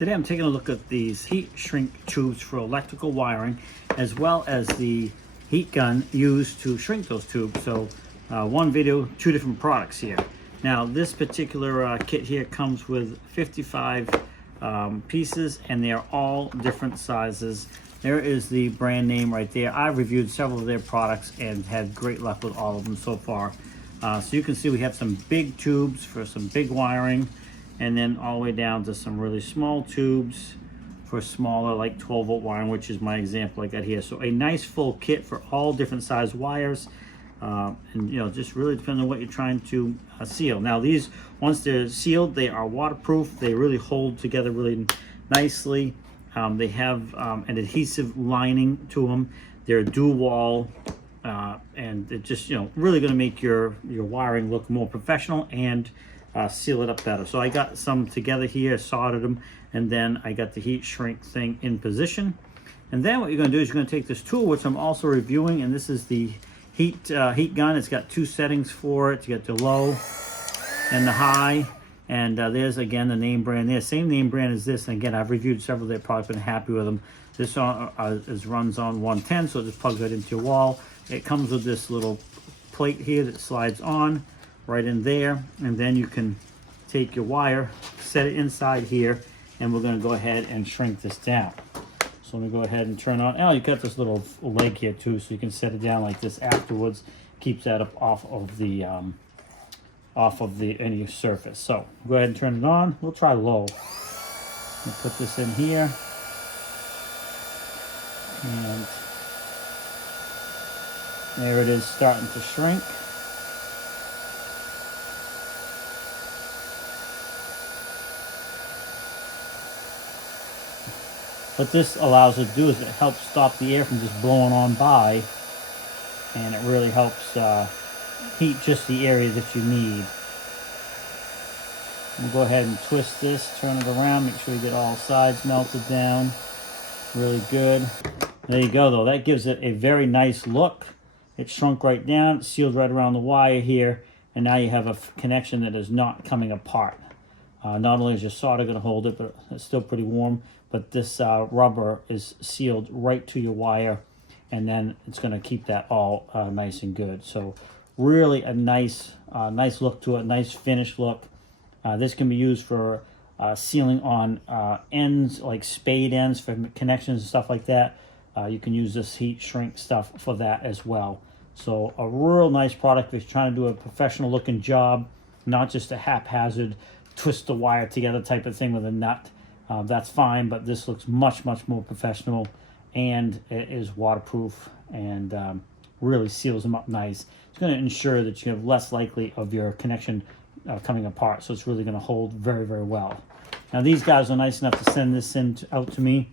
Today I'm taking a look at these heat shrink tubes for electrical wiring, as well as the heat gun used to shrink those tubes. So one video, two different products here. Now this particular kit here comes with 55 pieces, and they are all different sizes. There is the brand name right there. I've reviewed several of their products and had great luck with all of them so far. So you can see we have some big tubes for some big wiring, and then all the way down to some really small tubes for smaller, like 12-volt wiring, which is my example I got here. So a nice full kit for all different size wires, and you know, just really depends on what you're trying to seal. Now these, once they're sealed, they are waterproof. They really hold together really nicely. They have an adhesive lining to them. They're dual wall, and it just, you know, really going to make your wiring look more professional and seal it up better. So I got some together here, soldered them, and then I got the heat shrink thing in position. And then what you're going to do is you're going to take this tool, which I'm also reviewing, and this is the heat gun. It's got two settings for it. You got the low and the high, and there's again the name brand there, same name brand as this. And again, I've reviewed several of their products, been happy with them. This runs on 110, so it just plugs right into your wall. It comes with this little plate here that slides on right in there, and then you can take your wire, set it inside here, and we're going to go ahead and shrink this down. So I'm going to go ahead and turn on. Oh, you got this little leg here too, so you can set it down like this afterwards. Keeps that up off of the any surface. So go ahead and turn it on. We'll try low. I'll put this in here, and there it is, starting to shrink. What this allows it to do is it helps stop the air from just blowing on by, and it really helps heat just the area that you need. We'll go ahead and twist this, turn it around, make sure you get all sides melted down. Really good. There you go, though. That gives it a very nice look. It shrunk right down, sealed right around the wire here, and now you have a connection that is not coming apart. Not only is your solder going to hold it, but it's still pretty warm, but this rubber is sealed right to your wire, and then it's going to keep that all nice and good. So really a nice look to it, nice finished look. This can be used for sealing on ends, like spade ends for connections and stuff like that. You can use this heat shrink stuff for that as well. So a real nice product if you're trying to do a professional looking job, not just a haphazard twist the wire together type of thing with a nut. That's fine, but this looks much more professional, and it is waterproof, and really seals them up nice. It's going to ensure that you have less likely of your connection coming apart, so it's really going to hold very well. Now these guys are nice enough to send this out to me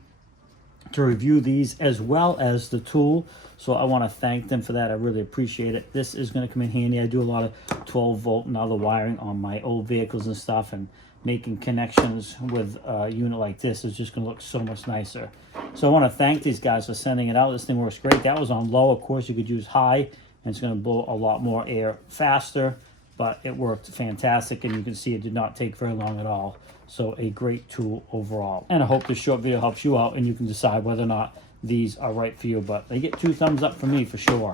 to review these as well as the tool, so I want to thank them for that. I really appreciate it. This is going to come in handy. I do a lot of 12-volt and other wiring on my old vehicles and stuff, and making connections with a unit like this is just going to look so much nicer. So I want to thank these guys for sending it out. This thing works great. That was on low. Of course, you could use high, and it's going to blow a lot more air faster, but it worked fantastic, and you can see it did not take very long at all. So a great tool overall. And I hope this short video helps you out, and you can decide whether or not these are right for you. But they get 2 thumbs up from me for sure.